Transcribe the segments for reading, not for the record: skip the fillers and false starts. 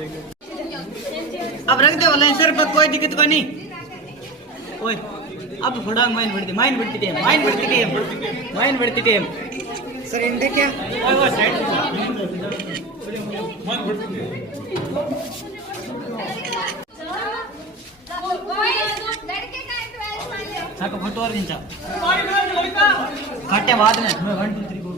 अब रख दे वाला सर पर कोई दिक्कत कोई नहीं। ओए अब थोड़ा माइन बढ़ती टाइम सर इंडे क्या वो साइड माइन बढ़ती साको फोटो और दिंचा काटे बाद में 1 2 3 गो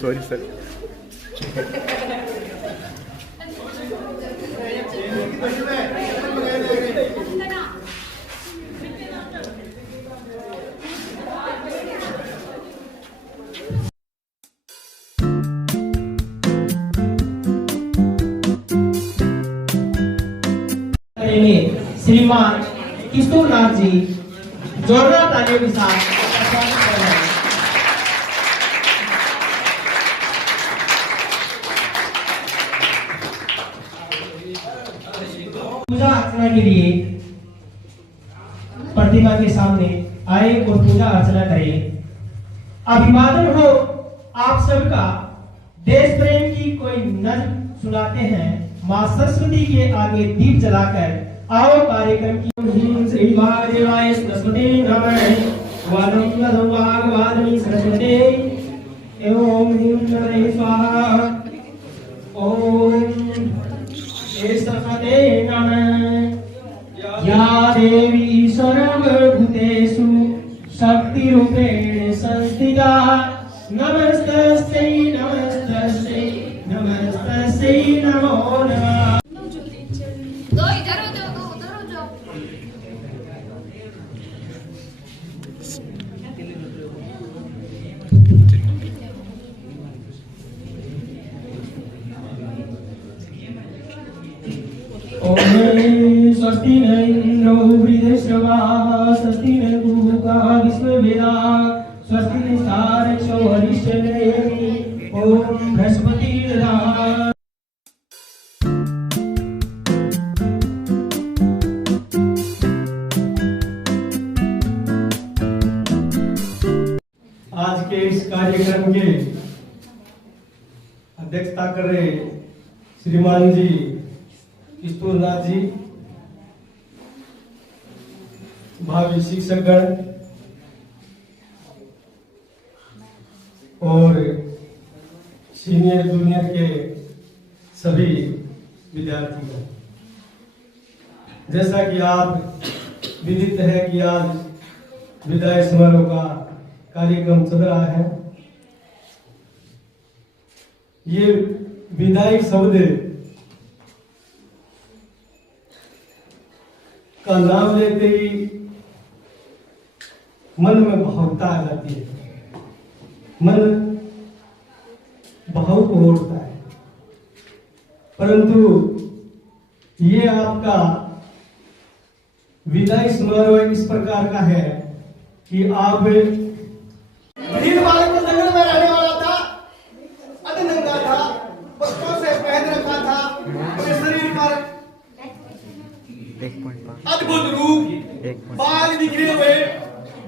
सॉरी सर। श्रीमान किशोरनाथ जी जोरदार तालियों के साथ स्वागत कर रहे हैं। पूजा अर्चना के लिए प्रतिमा के सामने आए और पूजा अर्चना करें। अभिवादन हो आप सबका। देश प्रेम की कोई नज्म सुनाते हैं माँ सरस्वती के आगे दीप जलाकर। आओ कार्यक्रम की। श्री महादेवाय सरस्वती नमः। वादम वदम वाग्वादमी सरस्वती एवं ह्रीं नमः स्वाहा। ओम सरस्वते नमः। या देवी सर्वभूतेषु शक्तिरूपेण संस्थिता। नमस्तस्यै नमस्तस्यै नमस्तस्यै नमो नमः। स्वस्ति न इंद्रो वृद्धश्रवाः स्वस्ति न पूषा विश्ववेदाः स्वस्ति नस्तार्क्ष्यो अरिष्टनेमिः। ओम बृहस्पतिर्दधातु। आज के इस कार्यक्रम के अध्यक्षता कर रहे श्रीमान जी किशोरनाथ जी, भावी शिक्षकगण और सीनियर जूनियर के सभी विद्यार्थीगण, जैसा कि आप विदित है कि आज विदाई समारोह का कार्यक्रम चल रहा है। ये विदाई शब्द का नाम लेते ही मन में भावुकता आ जाती है, मन भावुक हो उठता है। परंतु ये आपका विदाई समारोह इस प्रकार का है कि आप भीड़ वाले को जंगल में रहने वाला था, अधनंगा था, बच्चों से पहन रखा था, अपने शरीर पर अद्भुत रूप, बाल बिखरे हुए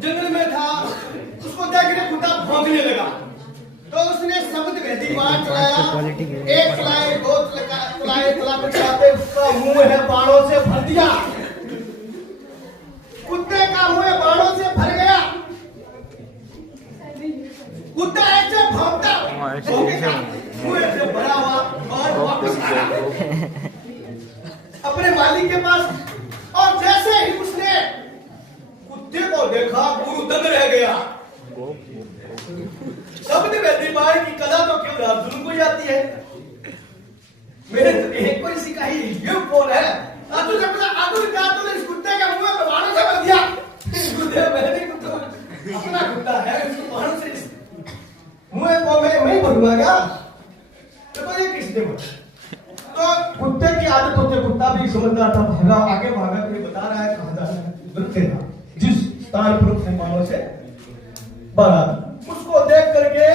जंगल में था। उसको देखने कुत्ता भौंकने लगा तो उसने शब्द भेदी बाण चलाया। एक चलाए, दो चलाए, चलाते उसका मुंह है बाणों से भर दिया। कुत्ते का मुंह बाणों से भर गया। कुत्ता ऐसे भौंकता मुंह से भरा हुआ और वापस अपने मालिक के पास। और जैसे ही उसने कुत्ते को देखा, गुरु दंग रह गया। शब्द वेदी बाण की कला तो केवल अर्जुन को ही आती है। मेरे तो एक को इसी का ही ये बोल है। अर्जुन क्या तूने इस कुत्ते के मुंह में बाणों से भर दिया? गुरुदेव मैंने अपना कुत्ता है, इसको बाणों से मुंह को बोलूंगा क्या? तो ये किसने बोला? तो कुत्ते की आदत होती है, कुत्ता भी समझदार था, भागा आगे भागा कोई बता रहा है कहां जाना है, रुकते था जिस स्थान पर उसने मानो से भागा। उसको देख करके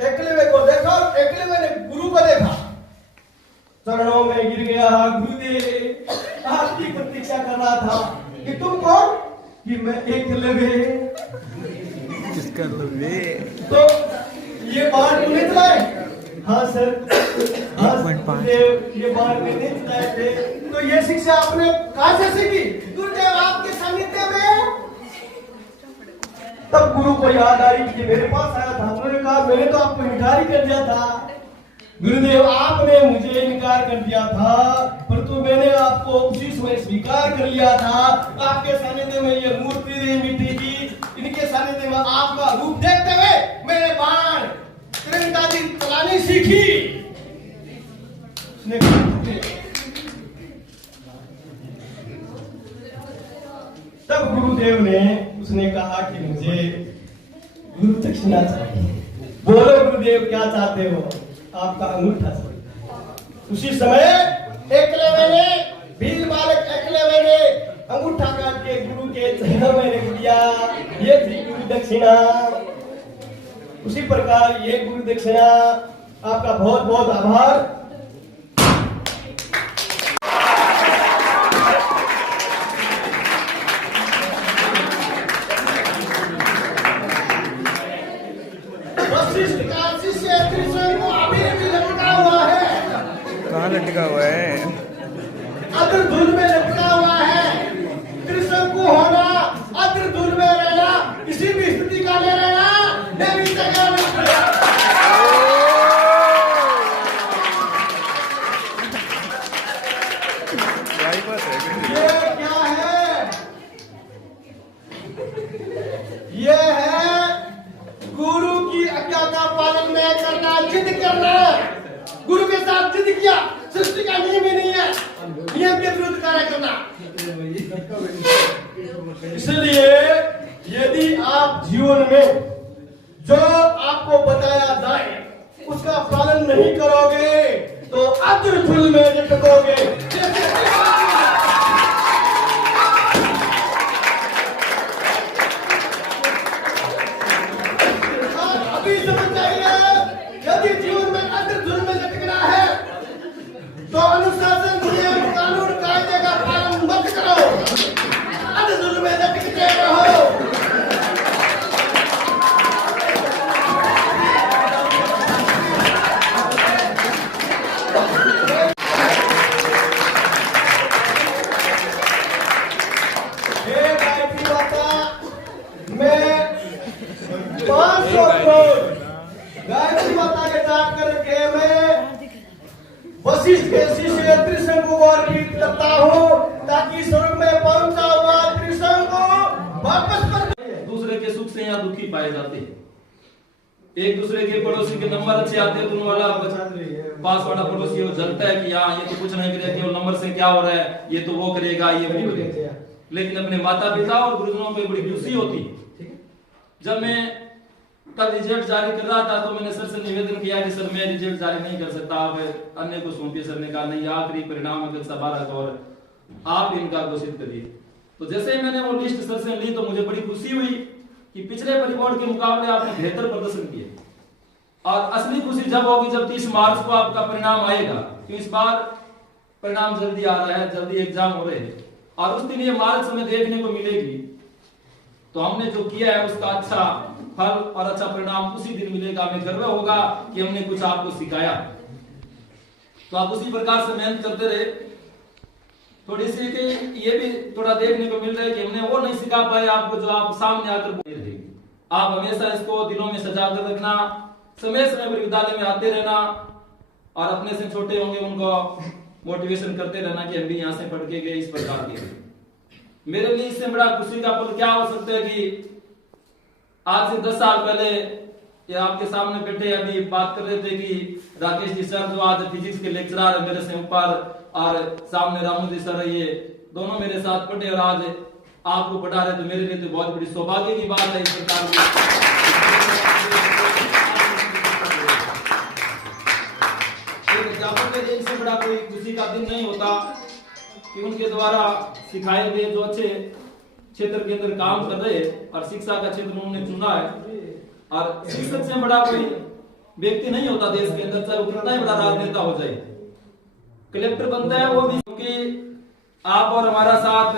एकलव्य को देखा और एकलव्य ने गुरु को देखा, चरणों में गिर गया। गुरुदेव आपकी प्रतीक्षा कर रहा था कि तुम कौन? कि मैं एकलव्य। किसका लवे? तो ये बात तूने चलाए? हाँ सर, हाँ गुरुदेव ये बात मैंने चलाए थे। तो ये शिक्षा आपने कहाँ से सीखी? गुरुदेव आपके सानिध्य में। तब गुरु को याद आई कि मेरे पास आया था, उन्होंने कहा मैंने तो आपको इनकार ही कर दिया था गुरुदेव, आपने मुझे इनकार कर दिया था, परंतु मैंने आपको उसी समय स्वीकार कर लिया था। आपके सानिध्य में ये मूर्ति रही मिट्टी की, इनके सानिध्य में आपका रूप देखते हुए मैंने बाण तीरंदाजी चलानी सीखी। तब गुरुदेव ने उसने कहा कि मुझे गुरु दक्षिणा चाहिए। बोलो गुरुदेव क्या चाहते हो? आपका अंगूठा चाहिए। उसी समय एकलव्य ने, भील बालक एकलव्य ने अंगूठा काट के गुरु के चरणों में रख दिया। ये थी गुरु दक्षिणा। उसी प्रकार ये गुरु दक्षिणा। आपका बहुत बहुत आभार। वशिष्ठ का शिष्य त्रिशूल को अभी भी लटका हुआ है। कहाँ लटका हुआ है? अग्रधुन में लटका हुआ है। त्रिशूल को होना, अग्रधुन में रहना, किसी भी स्थिति का ले रहना, देवी जगह में खड़ा। ये क्या है? ये है गुरु की आज्ञा का पालन न करना, जिद करना। गुरु के साथ जिद किया, सृष्टि का नियम ही नहीं है, नियम के विरुद्ध कार्य करना। इसलिए यदि आप जीवन में जो आपको बताया जाए उसका पालन नहीं करोगे तो अग्रधुल में लटकोगे। अभी समझ जाइए, यदि जीवन में अग्रधुल में लटकना है तो अनुशासन, नियम, कानून, कायदे का पालन मत करो, अग्रधुल में लटकते रहो। मैं 500 करोड़ गायत्री माता के जाप करके मैं वशिष्ठ के शिष्य त्रिशंकु को अर्पित करता हूँ, ताकि स्वर्ग में पहुंचा हुआ त्रिशंकु वापस कर। दूसरे के सुख से यहाँ दुखी पाए जाते हैं। एक दूसरे के पड़ोसी के नंबर अच्छे आते हैं तो उन वाला पास वाला पड़ोसी वो जलता है कि यहाँ ये तो कुछ नहीं करेगा, केवल नंबर से क्या हो रहा है, ये तो वो करेगा, ये वो करेगा। लेकिन अपने माता पिता और गुरुजनों पे बड़ी खुशी होती। जब मैं कल रिजल्ट जारी कर रहा था तो मैंने सर से निवेदन किया कि सर मैं रिजल्ट जारी नहीं कर सकता, आप अन्य को सौंपिए। सर ने कहा नहीं, आखिरी परिणाम अगस्त 12 को और आप इनका घोषित करिए। तो जैसे ही मैंने वो लिस्ट सर से ली तो मुझे बड़ी खुशी हुई कि पिछले परिवार के मुकाबले आपने बेहतर प्रदर्शन किए। और असली खुशी जब होगी जब 30 मार्च को आपका परिणाम आएगा, क्योंकि इस बार परिणाम जल्दी आ रहा है, जल्दी एग्जाम हो रहे हैं और उस दिन ये मार्च हमें देखने को मिलेगी। तो हमने जो किया है उसका अच्छा फल और अच्छा परिणाम उसी दिन मिलेगा। हमें गर्व होगा कि हमने कुछ आपको सिखाया। तो आप उसी प्रकार से मेहनत करते रहे। थोड़ी सी कि ये भी थोड़ा देखने को मिल रहा है कि हमने वो नहीं सिखा पाए आपको जो आप सामने आकर बोल रहे। आप हमेशा इसको दिलों में सजा कर रखना, समय समय पर विद्यालय में आते रहना और अपने से छोटे होंगे उनको मोटिवेशन करते रहना कि हम भी यहाँ से पढ़ के गए। इस प्रकार के मेरे लिए इससे बड़ा खुशी का पल क्या हो सकता है कि आज से 10 साल पहले ये आपके सामने बैठे अभी बात कर रहे थे कि राकेश जी सर जो आज फिजिक्स के लेक्चरर है मेरे से ऊपर, और सामने रामू जी सर है, ये दोनों मेरे साथ पढ़े और आज आपको पढ़ा रहे। तो मेरे लिए तो बहुत बड़ी सौभाग्य की बात है। इस प्रकार का दिन नहीं होता कि उनके द्वारा सिखाए गए जो अच्छे क्षेत्र के अंदर काम कर रहे और शिक्षा का क्षेत्र उन्होंने चुना है। और शिक्षक से बड़ा कोई व्यक्ति नहीं होता देश के अंदर, चाहे वो कितना ही बड़ा राजनेता हो जाए। कलेक्टर बनता है वो भी क्योंकि आप और हमारा साथ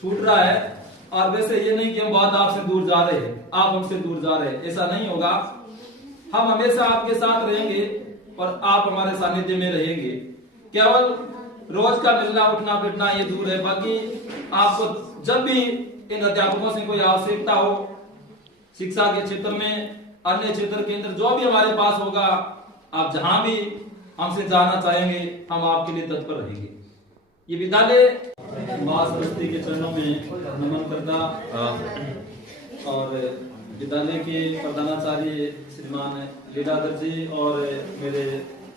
छूट रहा है। और वैसे ये नहीं कि हम बहुत आपसे दूर जा रहे हैं, आप हमसे दूर जा रहे हैं, ऐसा नहीं होगा। हम हमेशा आपके साथ रहेंगे और आप हमारे सानिध्य में रहेंगे। केवल रोज का मिलना उठना बैठना ये दूर है, बाकी आपको जब भी इन अध्यापकों से कोई आवश्यकता हो, शिक्षा के क्षेत्र में, अन्य क्षेत्र के अंदर जो भी हमारे पास होगा, आप जहां भी हमसे जाना चाहेंगे, हम आपके लिए तत्पर रहेंगे। ये विद्यालय मां सरस्वती के चरणों में नमन करता और विद्यालय के प्रधानाचार्य श्रीमान लीलाधर जी और मेरे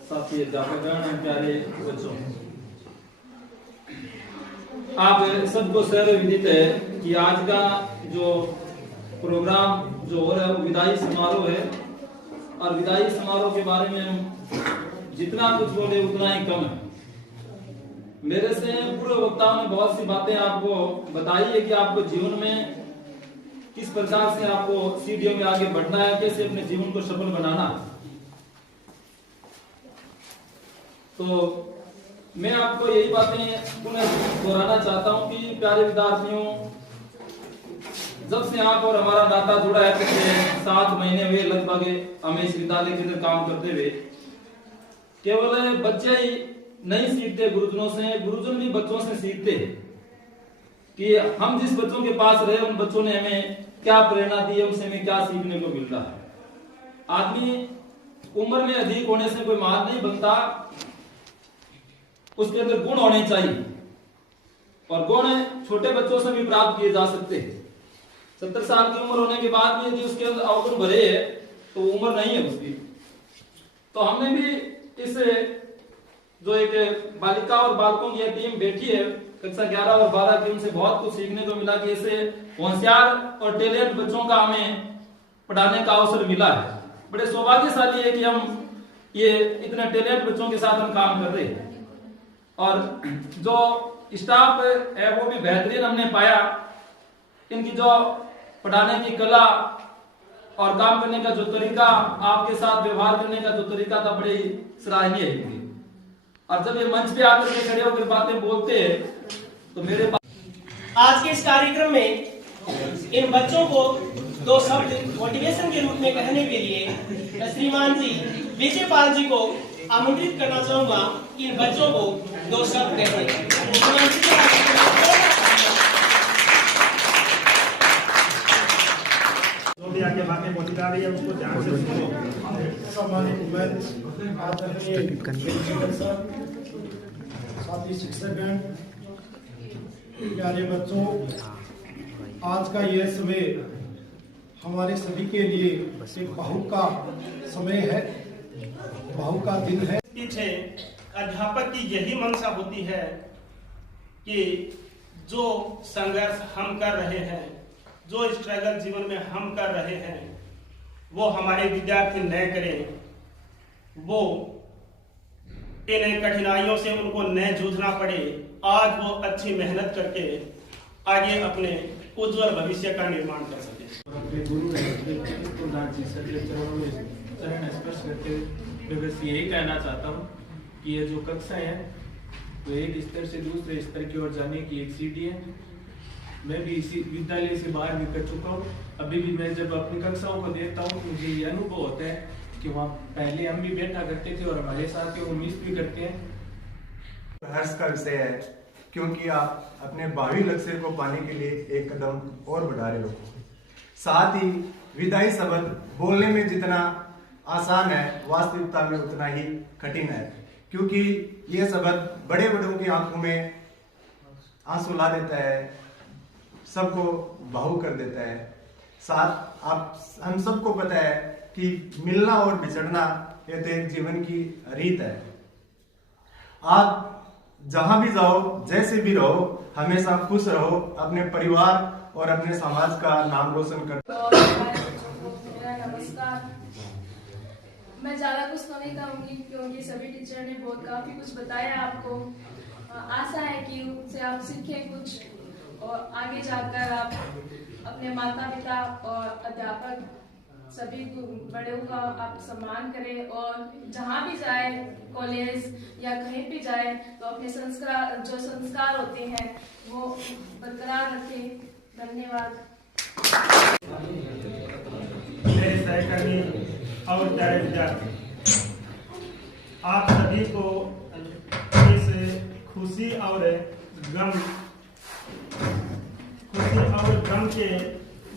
साथी अध्यापकगण, प्यारे बच्चों, आप सबको सर्व विदित है कि आज का जो प्रोग्राम जो हो रहा है वो विदाई समारोह है। और विदाई समारोह के बारे में हम जितना कुछ बोले उतना ही कम है। मेरे से पूर्व वक्ताओं ने बहुत सी बातें आपको बताई है कि आपको जीवन में किस प्रकार से आपको सीढ़ियों में आगे बढ़ना है, कैसे अपने जीवन को सफल बनाना। तो मैं आपको यही बातें पुनः दोहराना चाहता हूं कि प्यारे विद्यार्थियों, जब से आप और हमारा नाता जुड़ा है, पिछले 7 महीने हुए लगभग हमें इस विद्यालय के अंदर काम करते हुए, केवल बच्चे ही नहीं सीखते गुरुजनों से, गुरुजन भी बच्चों से सीखते हैं कि हम जिस बच्चों के पास रहे उन बच्चों ने हमें क्या प्रेरणा दी है, उनसे हमें क्या सीखने को मिल रहा है। आदमी उम्र में अधिक होने से कोई महान नहीं बनता, उसके अंदर गुण होने चाहिए और गुण छोटे बच्चों से भी प्राप्त किए जा सकते हैं। 70 साल की उम्र होने के बाद भी यदि उसके अंदर अवगुण भरे है तो उम्र नहीं है उसकी। तो हमने भी इस जो एक बालिका और बालकों की टीम बैठी है कक्षा 11 और 12 की, उनसे बहुत कुछ सीखने को मिला कि ऐसे होशियार और टैलेंट बच्चों का हमें पढ़ाने का अवसर मिला है। बड़े सौभाग्यशाली है कि हम ये इतने टैलेंट बच्चों के साथ हम काम कर रहे हैं। और जो स्टाफ है वो भी बेहतरीन हमने पाया। इनकी जो पढ़ाने की कला और काम करने का जो तरीका, आपके साथ व्यवहार करने का जो तरीका था, बड़े ही सराहनीय है। और जब ये मंच पे आकर के खड़े होकर बातें बोलते हैं तो मेरे आज के इस कार्यक्रम में इन बच्चों को 2 शब्द मोटिवेशन के रूप में कहने के लिए मैं श्रीमान जी विजय पाल जी को आमंत्रित करना चाहूंगा कि इन बच्चों को 2 शब्द कहें। जो भी आगे बातें बोली जा रही है उसको ध्यान से सुनो। सम्मानित साथी शिक्षकगण, प्यारे बच्चों, आज का यह समय हमारे सभी के लिए एक भावु का समय है, भावु का दिन है। पीछे अध्यापक की यही मंशा होती है कि जो संघर्ष हम कर रहे हैं, जो स्ट्रगल जीवन में हम कर रहे हैं, वो हमारे विद्यार्थी न करें, वो इन कठिनाइयों से उनको न जूझना पड़े। आज वो अच्छी मेहनत करके आगे अपने उज्जवल भविष्य का निर्माण कर सके। अपने गुरु चरण स्पर्श करते हुए बस यही कहना चाहता हूँ कि ये जो कक्षाएं हैं तो एक स्तर से दूसरे स्तर की ओर जाने की एक सीढ़ी है। मैं भी इसी विद्यालय से बाहर निकल चुका हूँ। अभी भी मैं जब अपनी कक्षाओं को देखता हूँ तो मुझे ये अनुभव होता है कि वहाँ पहले हम भी बैठा करते थे और हमारे साथ वो मिस भी करते हैं। हर्ष का विषय है क्योंकि आप अपने भावी लक्ष्य को पाने के लिए एक कदम और बढ़ा रहे हो। साथ ही विदाई शब्द बोलने में जितना आसान है, वास्तविकता में उतना ही कठिन है, क्योंकि यह शब्द बड़े बड़ों की आंखों में आंसू ला देता है, सबको भावुक कर देता है। साथ हम सबको पता है कि मिलना और बिछड़ना यह तो एक जीवन की रीत है। आप जहां भी जाओ, जैसे भी रहो, हमेशा खुश रहो, अपने परिवार और अपने समाज का नाम रोशन करो। मेरा नमस्कार। मैं ज़्यादा कुछ तो नहीं कहूँगी क्योंकि सभी टीचर ने काफ़ी कुछ बताया आपको। आशा है कि उनसे आप सीखें कुछ और आगे जाकर आप अपने माता पिता और अध्यापक सभी बड़ों का आप सम्मान करें और जहाँ भी जाए कॉलेज या कहीं भी जाए तो अपने संस्कार होते हैं वो बरकरार रखें। धन्यवाद। मेरे सहकर्मी और प्यारे विद्यार्थी, आप सभी को इस खुशी और गम के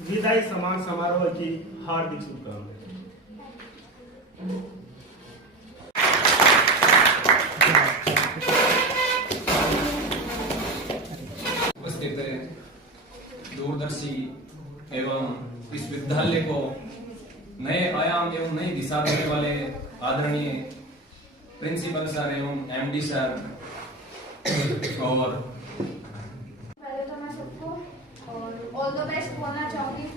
विदाई समारोह की हार्दिक शुभकामनाएं। उपस्थित दूरदर्शी एवं इस विद्यालय को नए आयाम एवं नई दिशा देने वाले आदरणीय प्रिंसिपल सर एवं एमडी सर और पहले तो मैं सबको और ऑल द बेस्ट बोलना चाहूँगी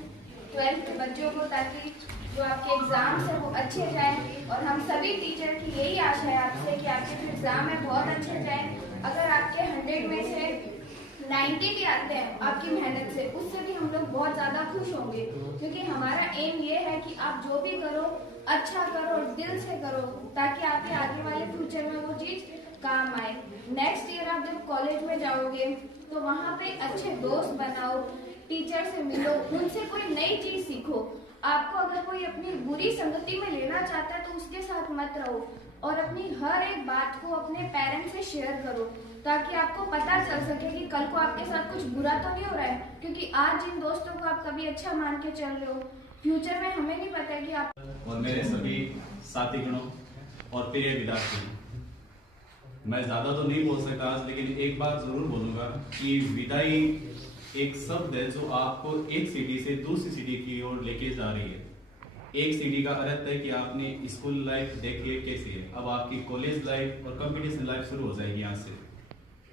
12th के बच्चों को, ताकि जो आपके एग्जाम्स है वो अच्छे जाएं और हम सभी टीचर की यही आशा है आपसे कि आपके जो एग्जाम है बहुत अच्छे जाएं। अगर आपके 100 में से 90 भी आते हैं आपकी मेहनत से, उससे भी हम लोग बहुत ज़्यादा खुश होंगे, क्योंकि हमारा एम ये है कि आप जो भी करो अच्छा करो और दिल से करो, ताकि आपके आगे वाले फ्यूचर में वो चीज़ काम आए। नेक्स्ट ईयर आप जब कॉलेज में जाओगे तो वहाँ पे अच्छे दोस्त बनाओ, टीचर से मिलो, उनसे कोई नई चीज़ सीखो। आपको अगर कोई अपनी बुरी संगति में लेना चाहता है तो उसके साथ मत रहो और अपनी हर एक बात को अपने पेरेंट्स से शेयर करो, ताकि आपको पता चल सके कि कल को आपके साथ कुछ बुरा तो नहीं हो रहा है, क्योंकि आज जिन दोस्तों को आप कभी अच्छा मान के चल रहे हो, फ्यूचर में हमें नहीं पता कि आप। और मेरे सभी साथीगणों और प्रिय विद्यार्थी, मैं ज्यादा तो नहीं बोल सकता आज, लेकिन एक बात जरूर बोलूंगा कि विदाई एक शब्द है जो आपको एक सिटी से दूसरी सिटी की ओर लेके जा रही है। एक सिटी का अर्थ है कि आपने स्कूल लाइफ देखी है कैसी है, अब आपकी कॉलेज लाइफ और कंपटीशन लाइफ शुरू हो जाएगी यहाँ से।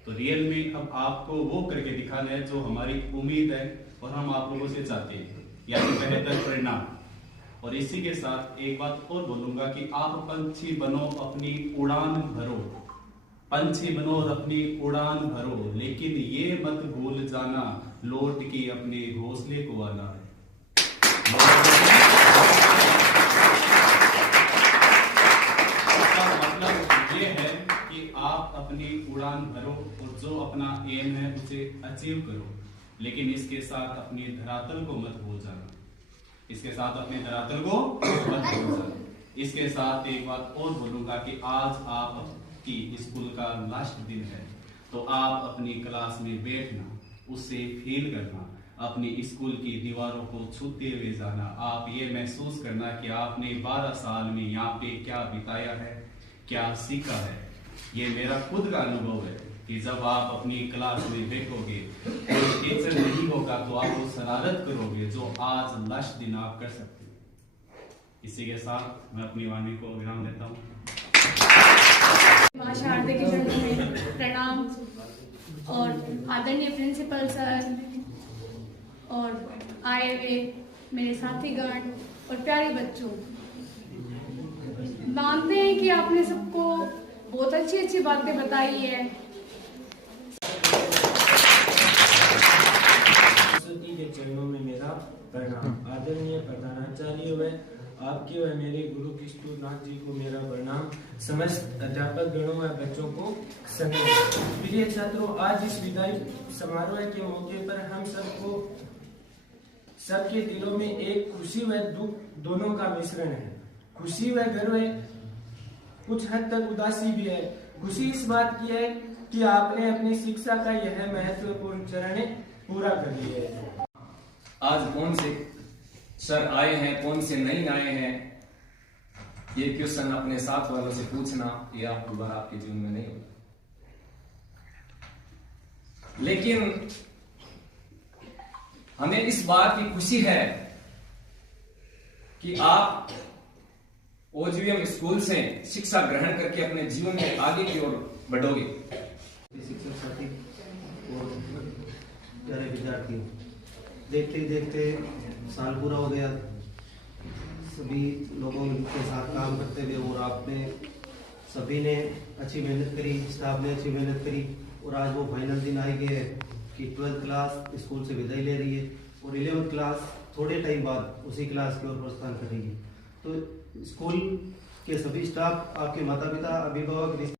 तो रियल में अब आपको वो करके दिखाना है जो हमारी उम्मीद है और हम आप लोगों से चाहते हैं, यानी बेहतर परिणाम। और इसी के साथ एक बात और बोलूंगा कि आप पंछी बनो, अपनी उड़ान भरो, पंछी बनो और अपनी उड़ान भरो, लेकिन ये मत भूल जाना लौट के अपने घोंसले को आना है। मतलब ये है कि आप अपनी उड़ान भरो और जो अपना एम है उसे अचीव करो, लेकिन इसके साथ अपनी धरातल को मत भूल जाना। इसके साथ अपने धरातल को मत भूल जाना। इसके साथ एक बात और बोलूंगा कि आज आपकी स्कूल का लास्ट दिन है, तो आप अपनी क्लास में बैठना, उससे फील करना, अपनी स्कूल की दीवारों को छूते हुए जाना, आप ये महसूस करना कि आपने 12 साल में यहाँ पे क्या बिताया है, क्या सीखा है। ये मेरा खुद का अनुभव है कि जब आप अपनी क्लास में बैठोगे और टीचर नहीं होगा तो आप वो शरारत करोगे जो आज लास्ट दिन आप कर सकते हैं। इसी के साथ मैं अपनी वाणी को विराम देता हूँ। मां शारदे के चरणों में प्रणाम और आदरणीय प्रिंसिपल सर और आए हुए मेरे साथीगण और प्यारे बच्चों, मानते हैं कि आपने सबको बहुत अच्छी अच्छी बातें बताई है। सरस्वती के चरणों में मेरा प्रणाम। आदरणीय प्रधानाचार्य व आपके व मेरे गुरु किशोरनाथ जी को मेरा प्रणाम। समस्त अध्यापक गणों व बच्चों को प्रिय छात्रों, आज इस विदाई समारोह के मौके पर हम सबके दिलों में एक खुशी व दुख दोनों का मिश्रण है। खुशी व गर्व है, कुछ हद तक उदासी भी है। खुशी इस बात की है कि आपने अपनी शिक्षा का यह महत्वपूर्ण चरण पूरा कर लिया है। आज कौन से सर आए हैं, कौन से नहीं आए हैं, ये क्वेश्चन अपने साथ वालों से पूछना, ये आप दोबारा आपके जीवन में नहीं होगा। लेकिन हमें इस बात की खुशी है कि आप ओजीवीएम स्कूल से शिक्षा ग्रहण करके अपने जीवन में आगे की ओर बढ़ोगे। शिक्षक साथी और प्यारे विद्यार्थियों, देखते ही देखते साल पूरा हो गया, सभी लोगों के साथ काम करते हुए, और आपने सभी ने अच्छी मेहनत करी, स्टाफ ने अच्छी मेहनत करी, और आज वो फाइनल दिन आ गए कि 12th क्लास स्कूल से विदाई ले रही है और 11th क्लास थोड़े टाइम बाद उसी क्लास की ओर प्रस्थान करेगी। तो स्कूल के सभी स्टाफ, आपके माता पिता, अभिभावक,